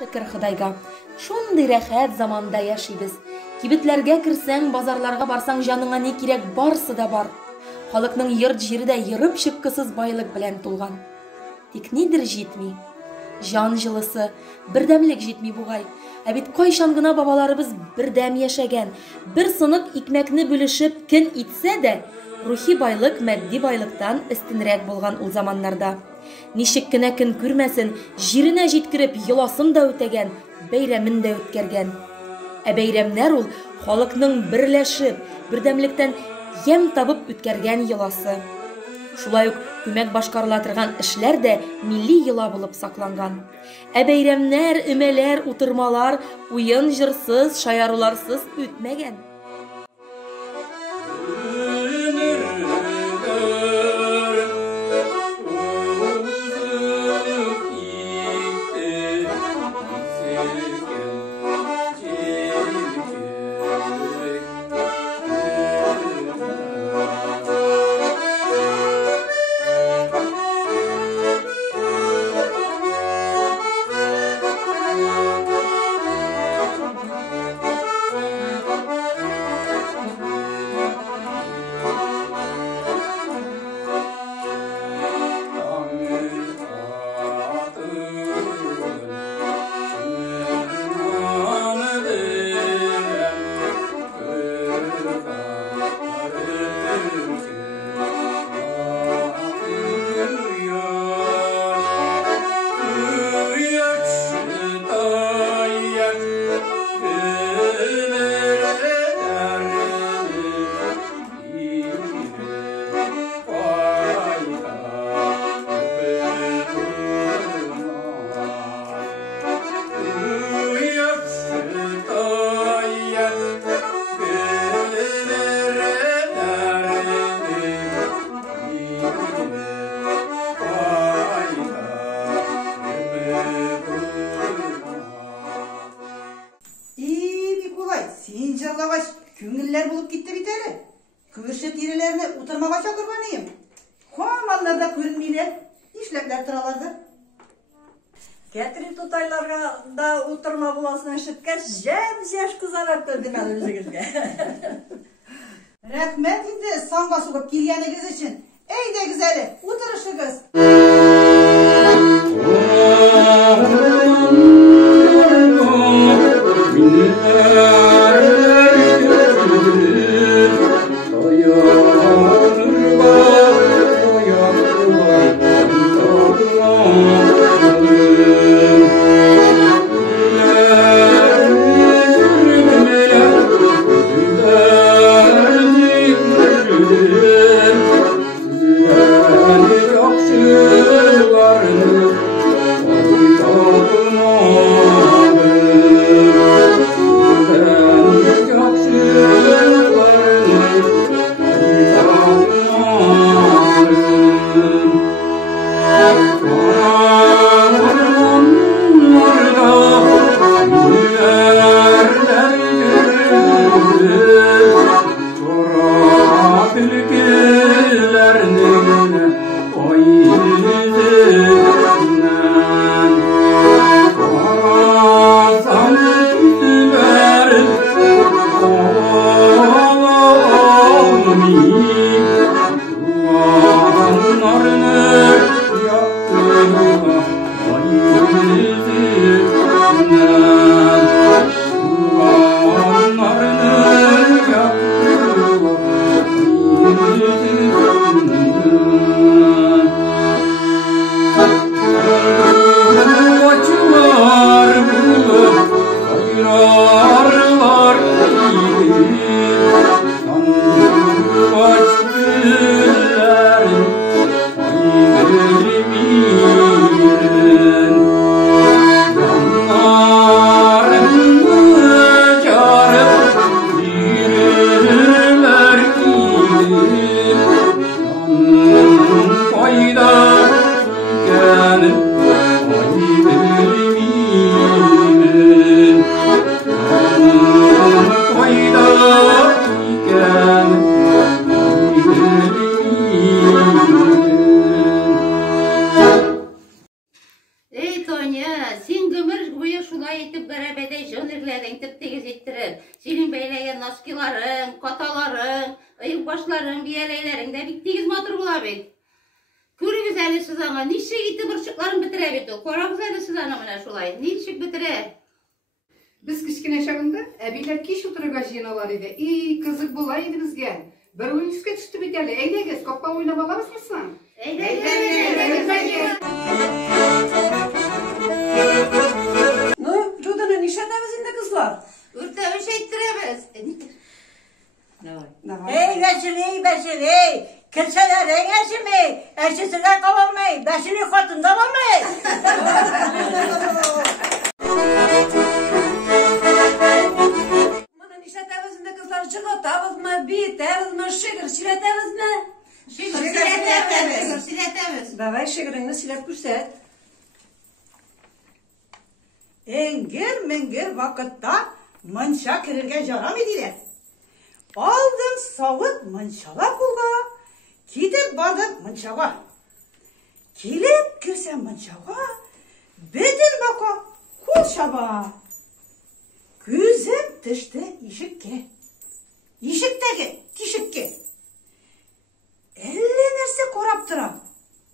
Şükür Xudayga. Şunday rәхәт заманда яшибез. Кибетләргә кирсәң, базарларга барсаң, җаныңа ни кирәк барсы да бар. Халыкның йорт-җире дә йырып чыккысыз байлык белән тулган. Тик нидер җитми. Җан җылысы, бердәмлек җитми бугай. Ә бит кайчан гына бабаларыбыз бердәм яшәгән, бер сынык икмәкне бүлешеп көн итсә дә, рухи байлык матди байлыктан өстенрәк булган ул заманнарда. Ничек кенә көн күрмәсен, җиренә җиткереп йоласын да үтәгән, бәйрәмен дә үткәргән. Ә бәйрәмнәр ул халыкның берләшеп, бердәмлектән ям табып үткәргән йоласы. Шулай ук күмәк башкарыла торган эшләр дә милли йола булып сакланган. Ә бәйрәмнәр, өмәләр, утырмалар, уен җырсыз, шаяруларсыз үтмәгән. Жырлағаш, көңілләр болып кетті бит әлі. Көрші тирелеріне утырмаға шақырғанıyım. Хамалларда көрінмейлер, ишләпләр тұраларды. Кәтірі тұтайларға да утырма боласының шыткаш, жәм-жәш қызарап көрдім әлі өзіңізге. Рәхмәт инде санға суғып келгенігіз үшін. Әйдегіз әлі, утырышығыз. Sizden bir akşam Шулай итеп бәрәбәдәй җонерләрен теп-тигез иттерер. Синең бәйләгән носкиларың, каталарың, ыек башларың, бияләйләрең дә бик тигез матур була бит. Күрегез әле сез аңа ничек итеп борчыкларын бетерә бит ул. Карагыз әле сез аны менә шулай. Ничек бетерә? Biz kichkina chog'imda abilar kech o'tirib jiynalar edi. Qiziq bo'lar edi bizga. Bir o'yinga tushdi bit hali. Aydagiz, qopqon o'ynab olamizmi? Ну, Juda'nın iş edemez indi kızlar. Үртәбез әйттерәбез. Ey beşili, ey! Kimselerin eşimi, eşisine kavalmayı, beşili hatun davalmayı. Bana iş edemez indi kızlar. Çıkartavız mı, bitavız mı, şıkır siletavız mı? Siletəбез. Davay şıkırını silet görset. Engir vakitta manşa kirirge jaram ediler. Aldım savut manşala pulga. Gidip bardım manşaga. Gelip girsem manşaga. Bedel baka kul şaba. Gözüm düştü işikke. İşikteki tişikke. Elle nerse koraptıram.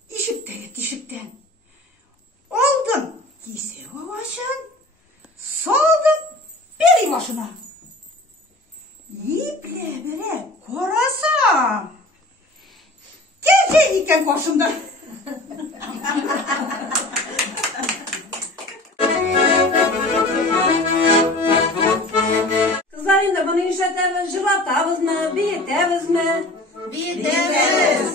İşikteki tişikten. Aldım giyse başın. Saldım beri başına. İple bere korasam. Gece iken başımda. Kızlarım da bana işletmemiz, jılatavız mı, bitavız mı? Bitəбез.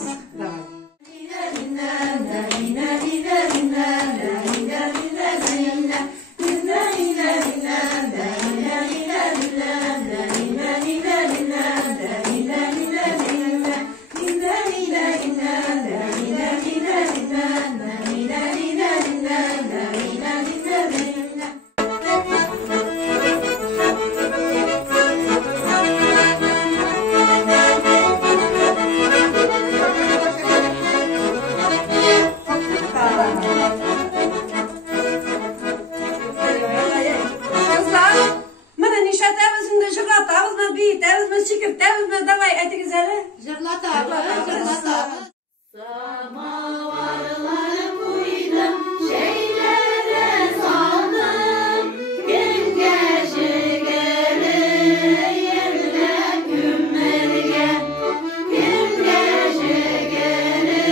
Kızlar, bana işletmemizin de jılatavız mı, bitavız mı, şıkırtavız mı? Davay, hadi güzelim. Җырлатабыз. Самаварлар куйдым, шәйләре салдым, кемгә жегәре ерлә күмәргә, кемгә жегәре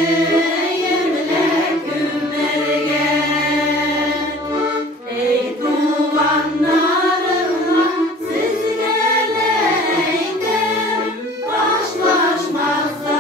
ерлә күмәргә. Эй туганнарыма, сезгә лә әйтәм, ташлашмаса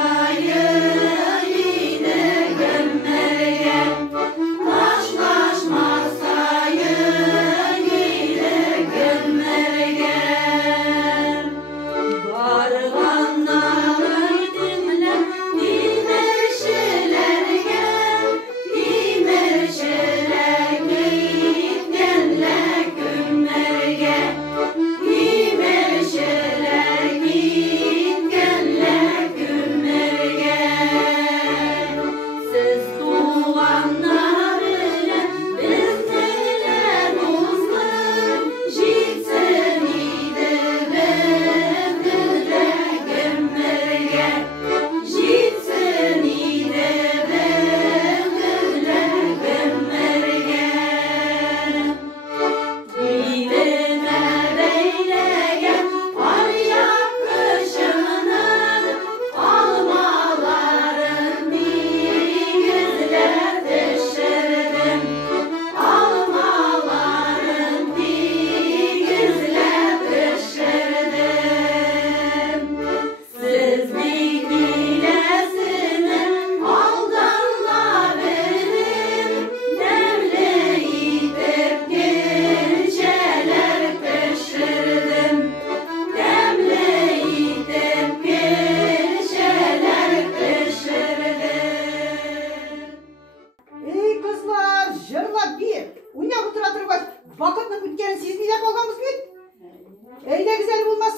Vakitnin bitkenin siz niye kalgamız bit? Eyde güzel bulmaz